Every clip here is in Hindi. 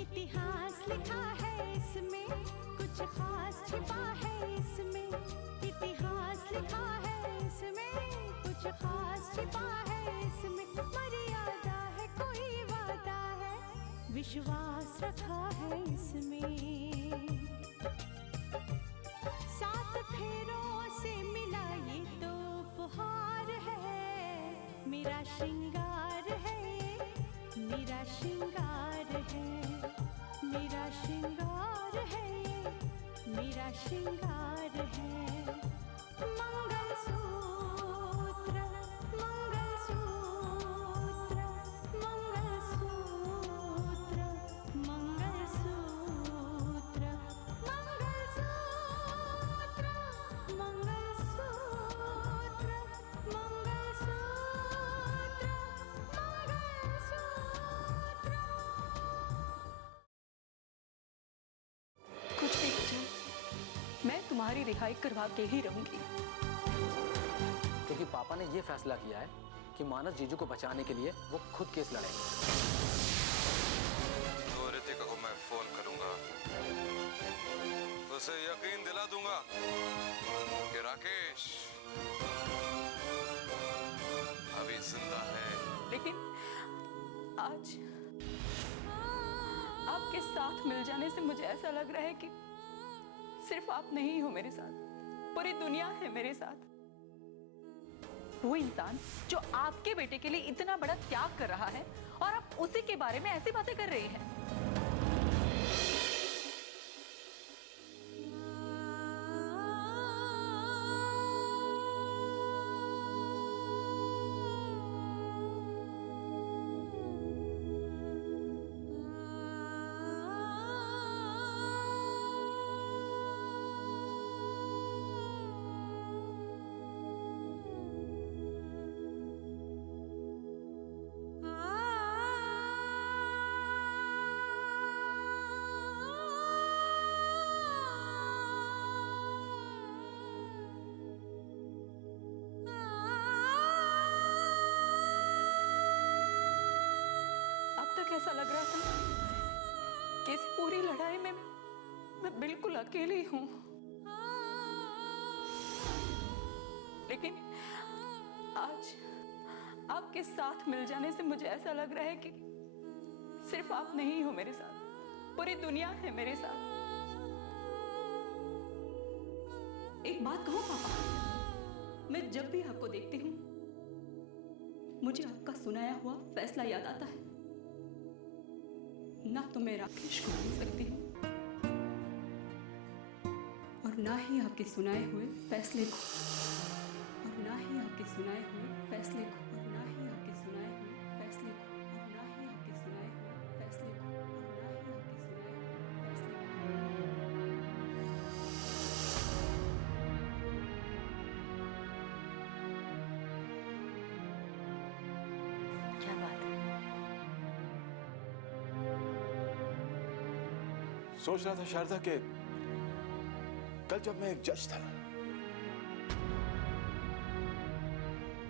इतिहास लिखा है इसमें, कुछ खास छिपा है इसमें। इतिहास लिखा है इसमें, कुछ खास छिपा है इसमें। मर्यादा है, कोई वादा है, विश्वास रखा है इसमें। सात फेरों से मिला ये तो उपहार है, मेरा श्रृंगार है, मेरा श्रृंगार है, मेरा श्रृंगार है, मेरा श्रृंगार है। मंगलसूत्र, मंगलसूत्र, मंगलसूत्र, मंगलसूत्र, मंगलसूत्र, मंगलसूत्र, कुछ भी हो जाए, मैं तुम्हारी रिहाई करवा के ही रहूंगी। क्योंकि पापा ने ये फैसला किया है कि मानस जीजू को बचाने के लिए वो खुद केस लड़ेंगे। तो रितिका को मैं फोन करूंगा, उसे यकीन दिला दूंगा कि राकेश अभी जिंदा है। लेकिन आज आपके साथ मिल जाने से मुझे ऐसा लग रहा है कि सिर्फ आप नहीं हो मेरे साथ, पूरी दुनिया है मेरे साथ। वो इंसान जो आपके बेटे के लिए इतना बड़ा त्याग कर रहा है और आप उसी के बारे में ऐसी बातें कर रहे हैं। ऐसा लग रहा था कि इस पूरी लड़ाई में मैं बिल्कुल अकेली हूं, लेकिन आज आपके साथ मिल जाने से मुझे ऐसा लग रहा है कि सिर्फ आप नहीं हो मेरे साथ, पूरी दुनिया है मेरे साथ। एक बात कहूं पापा, मैं जब भी आपको देखती हूं मुझे आपका सुनाया हुआ फैसला याद आता है। ना तो मैं राकेश को भूल सकती हूँ और ना ही आपके सुनाए हुए फैसले को, और ना ही आपके सुनाए हुए फैसले को, और ना ही आपके सुनाए हुए फैसले को, और ना ही आपके सुनाए हुए फैसले को, और ना ही आपके सुनाए हुए फैसले को। क्या बात है? सोच रहा था शारदा के कल जब मैं एक जज था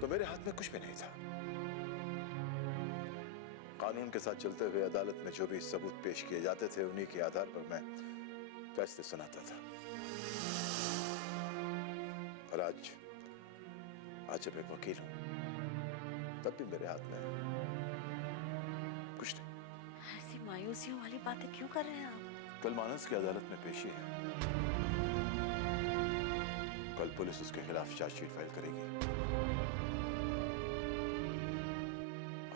तो मेरे हाथ में कुछ भी नहीं था। कानून के साथ चलते हुए अदालत में जो भी सबूत पेश किए जाते थे उन्हीं के आधार पर मैं फैसले सुनाता था। और आज जब एक वकील हूं तब भी मेरे हाथ में कुछ नहीं। ऐसी मायूसियों वाली बातें क्यों कर रहे हैं आप? कल मानस की अदालत में पेशी है। कल पुलिस उसके खिलाफ चार्जशीट फाइल करेगी।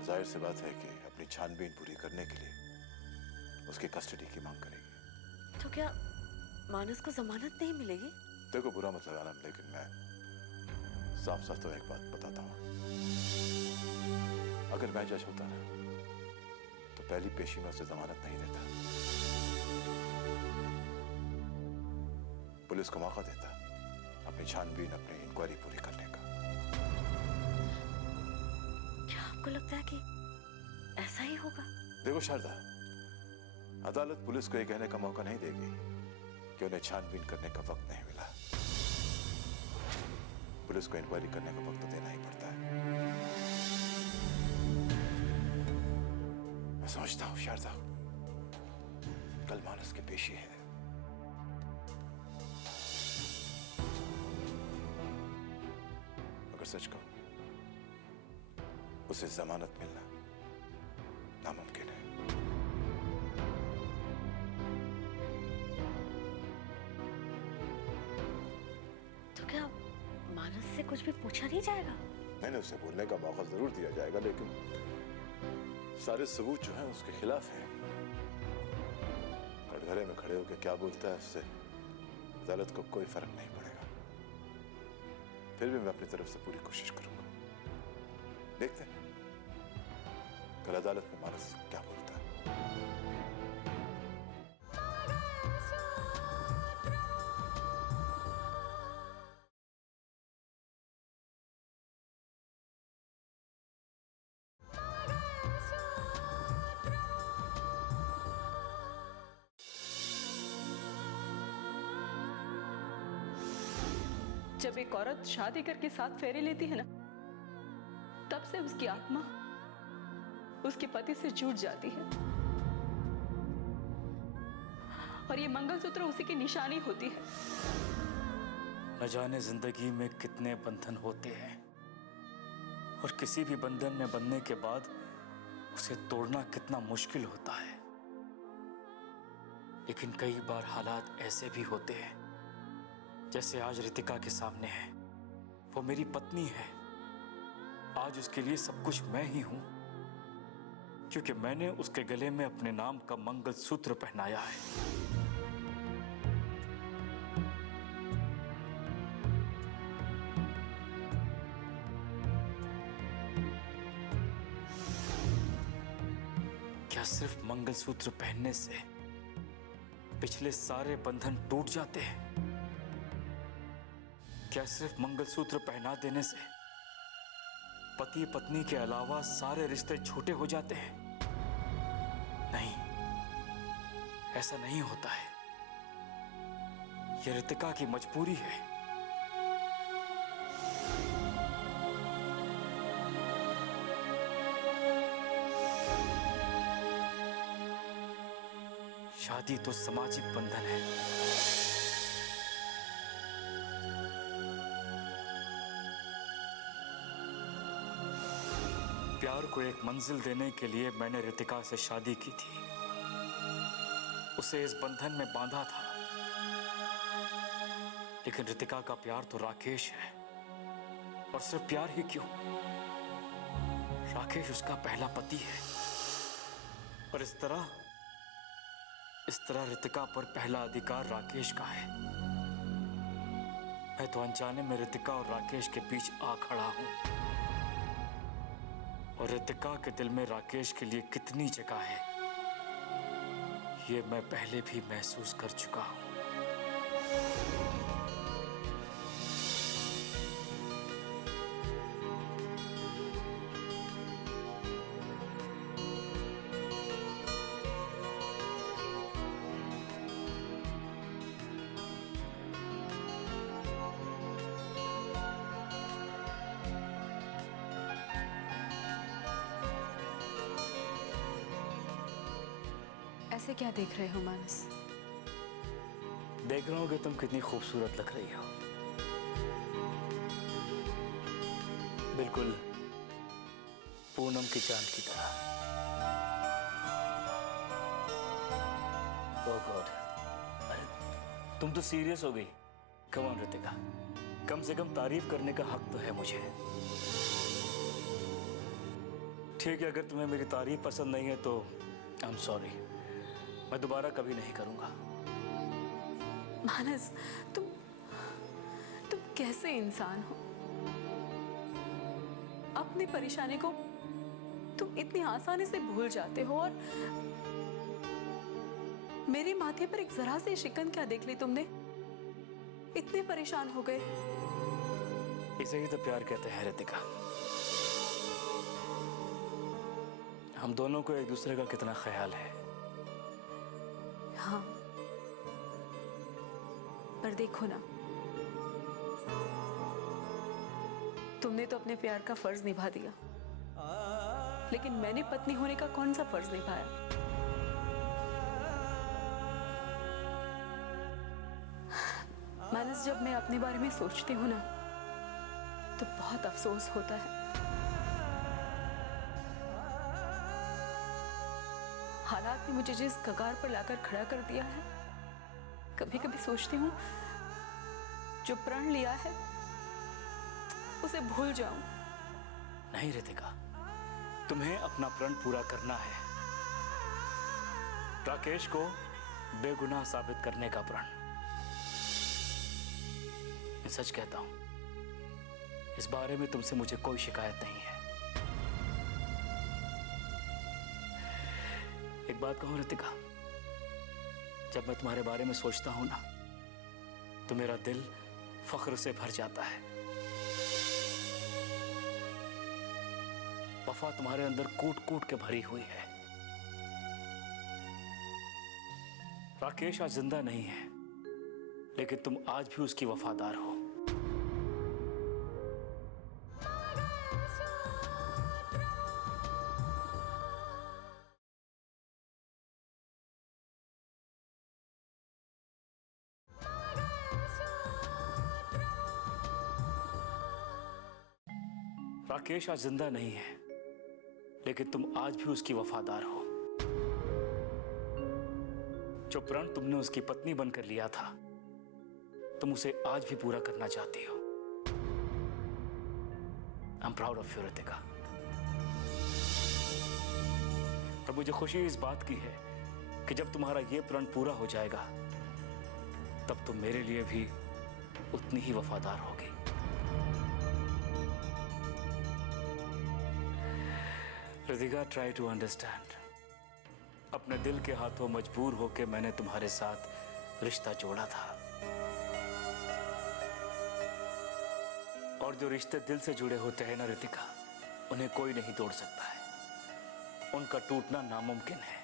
जाहिर सी बात है कि अपनी छानबीन पूरी करने के लिए उसकी कस्टडी की मांग करेगी। तो क्या मानस को जमानत नहीं मिलेगी? देखो बुरा मत लगाना, लेकिन मैं साफ साफ तो एक बात बताता हूँ। अगर मैं जज होता ना तो पहली पेशी में उसे जमानत नहीं देता, पुलिस को मौका देता अपनी छानबीन, अपनी इंक्वायरी पूरी करने का। क्या आपको लगता है कि ऐसा ही होगा? देखो शारदा, अदालत पुलिस को यह कहने का मौका नहीं देगी कि उन्हें छानबीन करने का वक्त नहीं मिला। पुलिस को इंक्वायरी करने का वक्त तो देना ही पड़ता है। मैं समझता हूं शारदा, कल मानस की पेशी है। अगर सच कहूं, उसे जमानत मिलना नामुमकिन है। तो क्या मानस से कुछ भी पूछा नहीं जाएगा? मैंने उसे बोलने का मौका जरूर दिया जाएगा, लेकिन सारे सबूत जो हैं उसके खिलाफ हैं। कटघरे में खड़े होकर क्या बोलता है उससे अदालत को कोई फर्क नहीं पड़ेगा। फिर भी मैं अपनी तरफ से पूरी कोशिश करूंगा। देखते हैं कल अदालत में मानस क्या बोलता है। जब एक औरत शादी करके 7 फेरे लेती है ना, तब से उसकी आत्मा उसके पति से जुड़ जाती है और ये मंगलसूत्र उसी की निशानी होती है। न जाने जिंदगी में कितने बंधन होते हैं और किसी भी बंधन में बंधने के बाद उसे तोड़ना कितना मुश्किल होता है। लेकिन कई बार हालात ऐसे भी होते हैं जैसे आज रितिका के सामने है। वो मेरी पत्नी है। आज उसके लिए सब कुछ मैं ही हूं, क्योंकि मैंने उसके गले में अपने नाम का मंगलसूत्र पहनाया है। क्या सिर्फ मंगलसूत्र पहनने से पिछले सारे बंधन टूट जाते हैं? क्या सिर्फ मंगलसूत्र पहना देने से पति पत्नी के अलावा सारे रिश्ते छोटे हो जाते हैं? नहीं, ऐसा नहीं होता है। यह रितिका की मजबूरी है। शादी तो सामाजिक बंधन है। प्यार को एक मंजिल देने के लिए मैंने रितिका से शादी की थी। उसे इस बंधन में बांधा था। लेकिन रितिका का प्यार तो राकेश है। और सिर्फ प्यार ही क्यों, राकेश उसका पहला पति है। और इस तरह रितिका पर पहला अधिकार राकेश का है। मैं तो अनजाने में रितिका और राकेश के बीच आ खड़ा हूं। और रितिका के दिल में राकेश के लिए कितनी जगह है, ये मैं पहले भी महसूस कर चुका हूं। ऐसे क्या देख रहे हो मानस? देख रहा हूं कि तुम कितनी खूबसूरत लग रही हो। बिल्कुल पूनम की चांद की तरह। ओह गॉड, अरे तुम तो सीरियस हो गई। कम ऑन रितिका, कम से कम तारीफ करने का हक तो है मुझे। ठीक है, अगर तुम्हें मेरी तारीफ पसंद नहीं है तो आई एम सॉरी। मैं दोबारा कभी नहीं करूंगा। मानस, तुम कैसे इंसान हो? अपनी परेशानी को तुम इतनी आसानी से भूल जाते हो और मेरे माथे पर एक जरा सी शिकन क्या देख ली तुमने? इतने परेशान हो गए। इसे ही तो प्यार कहते हैं रितिका। हम दोनों को एक दूसरे का कितना ख्याल है। हाँ, पर देखो ना, तुमने तो अपने प्यार का फर्ज निभा दिया, लेकिन मैंने पत्नी होने का कौन सा फर्ज निभाया? बस जब मैं अपने बारे में सोचती हूँ ना तो बहुत अफसोस होता है। हालात ने मुझे जिस कगार पर लाकर खड़ा कर दिया है, कभी कभी सोचती हूँ जो प्रण लिया है उसे भूल जाऊं। नहीं रितिका, तुम्हें अपना प्रण पूरा करना है। राकेश को बेगुनाह साबित करने का प्रण। मैं सच कहता हूं, इस बारे में तुमसे मुझे कोई शिकायत नहीं है। एक बात कहूं रितिका, जब मैं तुम्हारे बारे में सोचता हूं ना तो मेरा दिल फख्र से भर जाता है। वफा तुम्हारे अंदर कूट कूट के भरी हुई है। राकेश आज जिंदा नहीं है, लेकिन तुम आज भी उसकी वफादार हो। राकेश आज जिंदा नहीं है, लेकिन तुम आज भी उसकी वफादार हो। जो प्रण तुमने उसकी पत्नी बनकर लिया था, तुम उसे आज भी पूरा करना चाहती हो। I am proud of you Ritika. और मुझे खुशी इस बात की है कि जब तुम्हारा यह प्रण पूरा हो जाएगा, तब तुम मेरे लिए भी उतनी ही वफादार होगी। Ritika, try to understand. अपने दिल के हाथों मजबूर होकर मैंने तुम्हारे साथ रिश्ता जोड़ा था, और जो रिश्ते दिल से जुड़े होते हैं ना रितिका, उन्हें कोई नहीं तोड़ सकता है। उनका टूटना नामुमकिन है।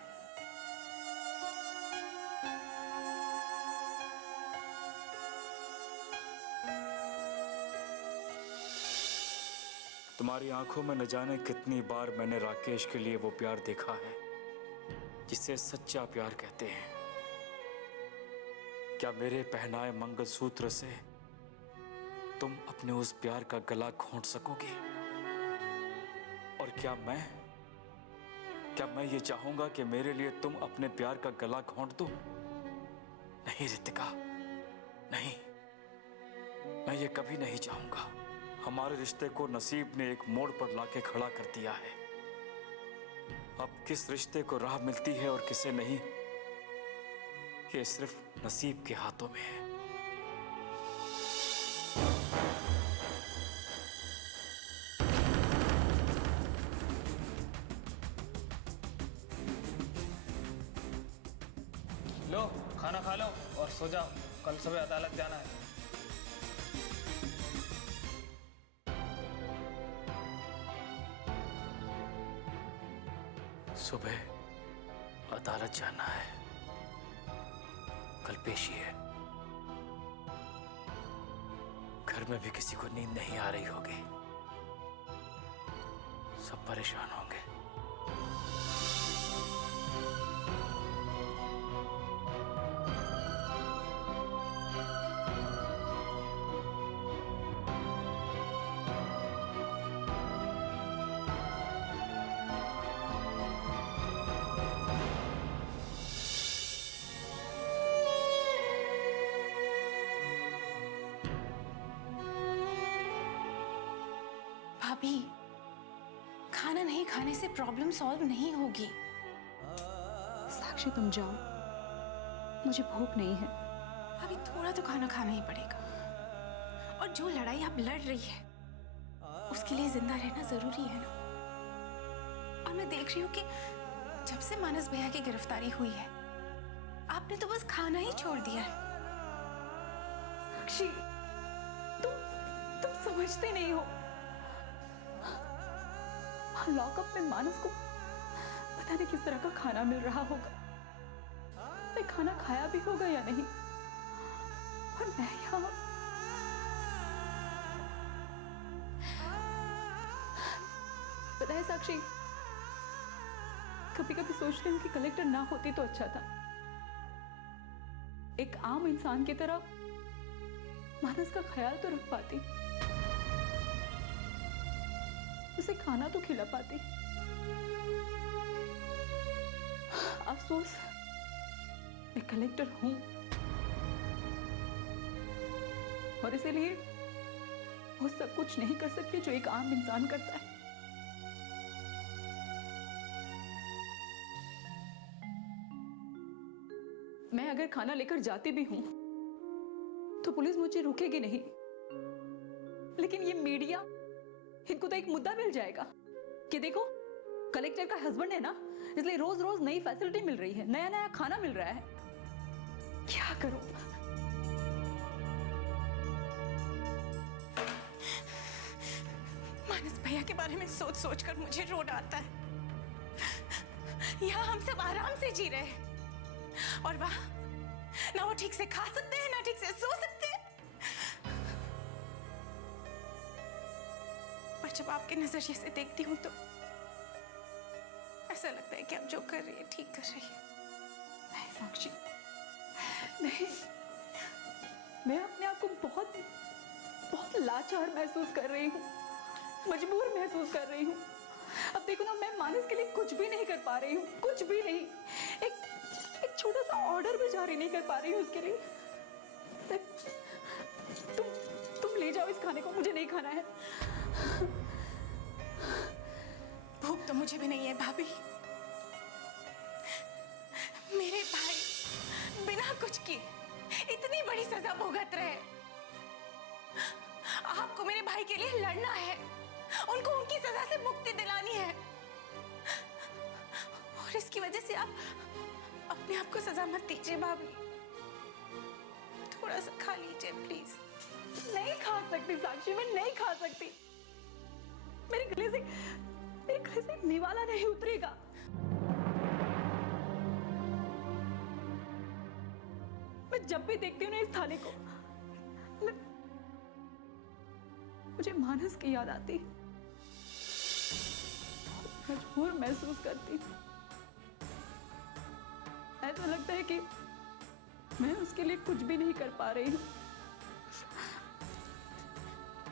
तुम्हारी आंखों में न जाने कितनी बार मैंने राकेश के लिए वो प्यार देखा है जिसे सच्चा प्यार कहते हैं। क्या मेरे पहनाए मंगलसूत्र से तुम अपने उस प्यार का गला घोंट सकोगी? और क्या मैं ये चाहूंगा कि मेरे लिए तुम अपने प्यार का गला घोंट दो? नहीं रितिका, नहीं, मैं ये कभी नहीं चाहूंगा। हमारे रिश्ते को नसीब ने एक मोड़ पर लाके खड़ा कर दिया है। अब किस रिश्ते को राह मिलती है और किसे नहीं, ये सिर्फ नसीब के हाथों में है। लो, खाना खा लो और सो जाओ, कल सुबह अदालत जाना है। सुबह अदालत जाना है, कल पेशी है। घर में भी किसी को नींद नहीं आ रही होगी, सब परेशान होंगे। भाभी, खाना नहीं खाने से प्रॉब्लम सॉल्व नहीं होगी। साक्षी, तुम जाओ, मुझे भूख नहीं है। भाभी, थोड़ा तो खाना खाना ही पड़ेगा। और जो लड़ाई आप लड़ रही है उसके लिए जिंदा रहना जरूरी है ना। और मैं देख रही हूँ कि जब से मानस भैया की गिरफ्तारी हुई है, आपने तो बस खाना ही छोड़ दिया है। साक्षी, तुम समझते नहीं हो। लॉकअप में मानस को पता नहीं किस तरह का खाना मिल रहा होगा। मैं खाना खाया भी होगा या नहीं, और मैं यहाँ पता है साक्षी, कभी कभी सोचती हूँ कि कलेक्टर ना होती तो अच्छा था। एक आम इंसान की तरह मानस का ख्याल तो रख पाती, उसे खाना तो खिला पाती। अफसोस मैं कलेक्टर हूं और इसीलिए वो सब कुछ नहीं कर सकती जो एक आम इंसान करता है। मैं अगर खाना लेकर जाती भी हूं तो पुलिस मुझे रोकेगी नहीं, लेकिन ये मीडिया, इनको तो एक मुद्दा मिल जाएगा कि देखो कलेक्टर का हस्बैंड है ना, इसलिए रोज रोज नई फैसिलिटी मिल रही है, नया नया खाना मिल रहा है। क्या करूं? मानस भैया के बारे में सोच सोच कर मुझे रोड आता है। यहाँ हम सब आराम से जी रहे हैं और वहां ना वो ठीक से खा सकते हैं ना ठीक से सो सकते हैं। पर जब आपके नजरिए से देखती हूं तो ऐसा लगता है कि आप जो कर रही है ठीक कर रही है। नहीं साक्षी, नहीं, मैं अपने आप को बहुत बहुत लाचार महसूस कर रही हूँ, मजबूर महसूस कर रही हूँ। अब देखो ना, मैं मानस के लिए कुछ भी नहीं कर पा रही हूँ, कुछ भी नहीं। एक छोटा सा ऑर्डर भी जारी नहीं कर पा रही हूँ उसके लिए। तुम ले जाओ इस खाने को, मुझे नहीं खाना है। भूख तो मुझे भी नहीं है भाभी। मेरे भाई बिना कुछ किए इतनी बड़ी सजा भुगत रहे। आपको मेरे भाई के लिए लड़ना है, उनको उनकी सजा से मुक्ति दिलानी है और इसकी वजह से आप अपने आप को सजा मत दीजिए भाभी। थोड़ा सा खा लीजिए प्लीज। नहीं खा सकती साक्षी, मैं नहीं खा सकती। मेरे गले से निवाला नहीं उतरेगा। मैं जब भी देखती हूँ ना इस थाली को, मुझे मानस की याद आती, मजबूर महसूस करती। ऐसा लगता है कि मैं उसके लिए कुछ भी नहीं कर पा रही हूँ।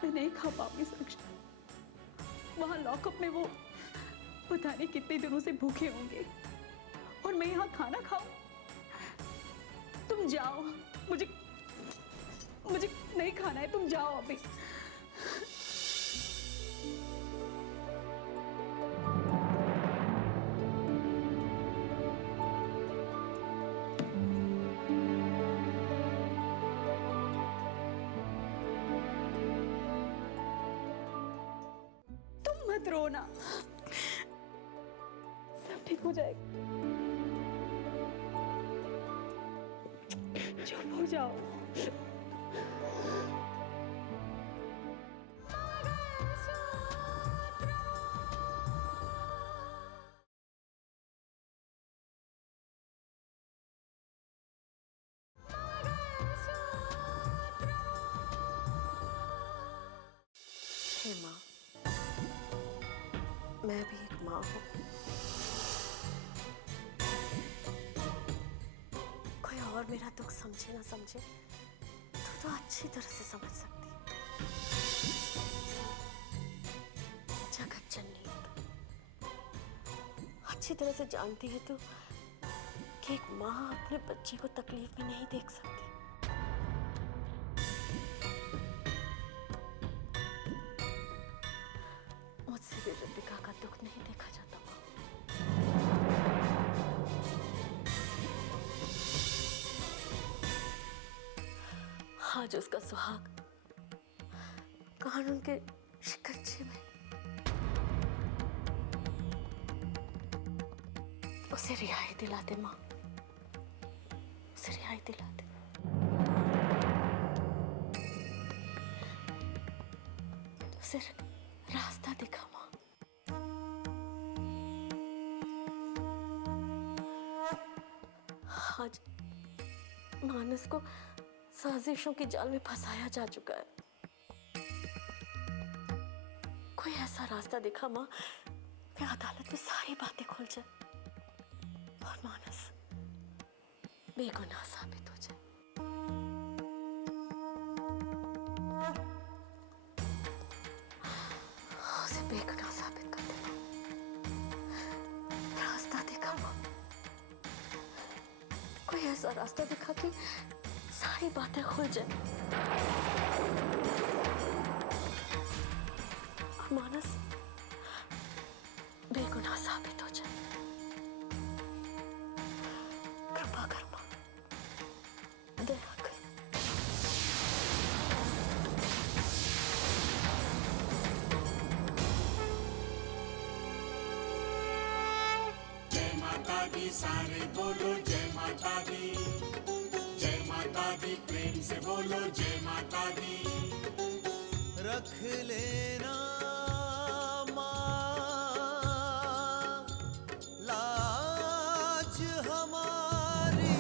मैं नहीं खा पाऊंगी साक्षी। वहां लॉकअप में वो पता नहीं कितने दिनों से भूखे होंगे और मैं यहाँ खाना खाऊं। तुम जाओ, मुझे नहीं खाना है, तुम जाओ अभी। तुम मत रोना, सब ठीक हो जाएगा। चुप हो जाओ। हे माँ, मैं भी एक माँ हूँ। कोई और मेरा दुख समझे ना समझे, तू तो अच्छी तरह से समझ सकती है। जगत जननी है तू, अच्छी तरह से जानती है तू कि एक माँ अपने बच्चे को तकलीफ में नहीं देख सकती। मुझसे भी रितिका का दुख नहीं देखा जाता माँ। आज उसका सुहाग कानून के शिकंजे में, उसे रिहाई दिला दे माँ, उसे रिहाई दिला दे। उसे रास्ता दिखा माँ। आज मानस को साजिशों की जाल में फंसाया जा चुका है। कोई ऐसा रास्ता दिखा माँ कि अदालत में सारी बातें खुल जाए और मानस बेगुनाह साबित हो जाए। बेगुनाह साबित कर देना। रास्ता दिखा माँ, कोई ऐसा रास्ता दिखा कि सारी बातें खुल जाए और मानस बेगुनाह साबित हो जाए। कृपा कर माँ, दया कर। जय माता दी, सारे बोलो जय माता दी। जय माता दी, प्रेम से बोलो जय माता दी। रख लेना माँ लाज हमारी,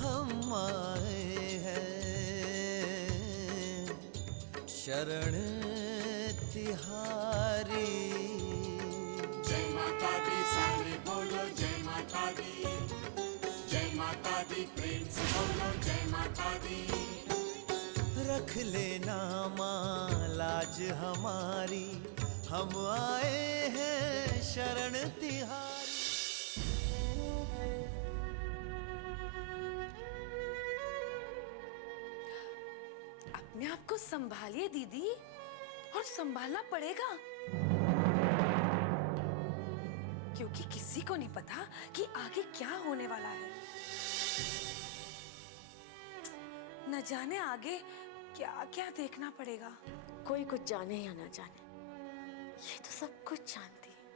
हम आए हैं शरण तिहारी। जय माता दी, सारे बोलो जय माता दी। जय माता दी, प्रेम से बोलो जय माता दी। रख लेना माँ लाज हमारी, हम आए हैं शरण तिहारी। अपने आप को संभालिए दीदी, और संभालना पड़ेगा, क्योंकि किसी को नहीं पता कि आगे क्या होने वाला है। न जाने आगे क्या क्या देखना पड़ेगा। कोई कुछ जाने या ना जाने, ये तो सब कुछ जानती है।